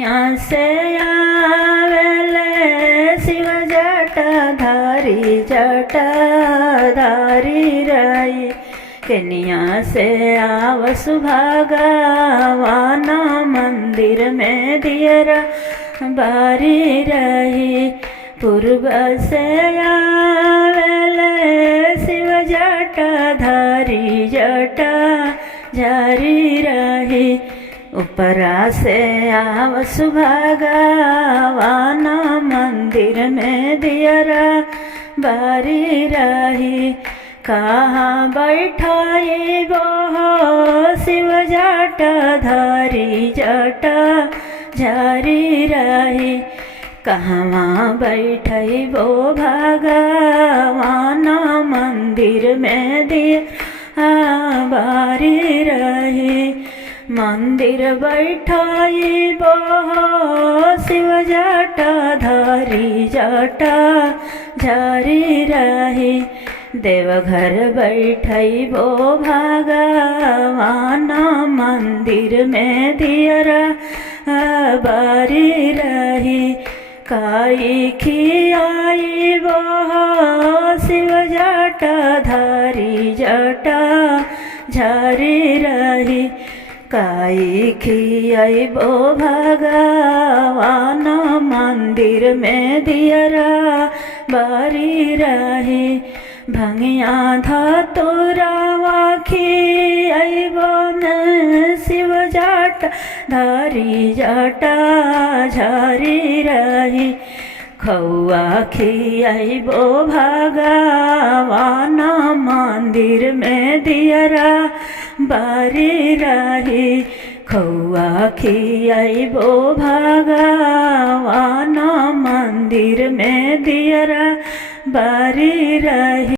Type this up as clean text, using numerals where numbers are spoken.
भंगिया से आवेले शिव जटाधारी रही। केनिया से आवसु भगवान मंदिर में दियरा बारी रही। पूर्व से आवेले शिव जटाधारी रही। ऊपरा से आवसु भगवान मंदिर में दियरा बारी रही। कहाँ बैठाई वो शिव जटाधारी रही। कहवा बैठई वो भगवान मंदिर में दिया बारी रही। मंदिर बैठाई वो शिव जटाधारी रही। देवघर बैठई वो भगवान मंदिर में दियरा बारी रही। काई खियाई वो शिव जटाधारी रही। काई खियाई वो भगवान मंदिर में दियरा बारी रही। भंगिया धतुरावा खियाई वो शिव जटाधारी रही। खौआ खियाई वो भगवान मंदिर में दियरा बारी रही। खौआ खियाई वो भगवान मंदिर में दियरा बारी रही।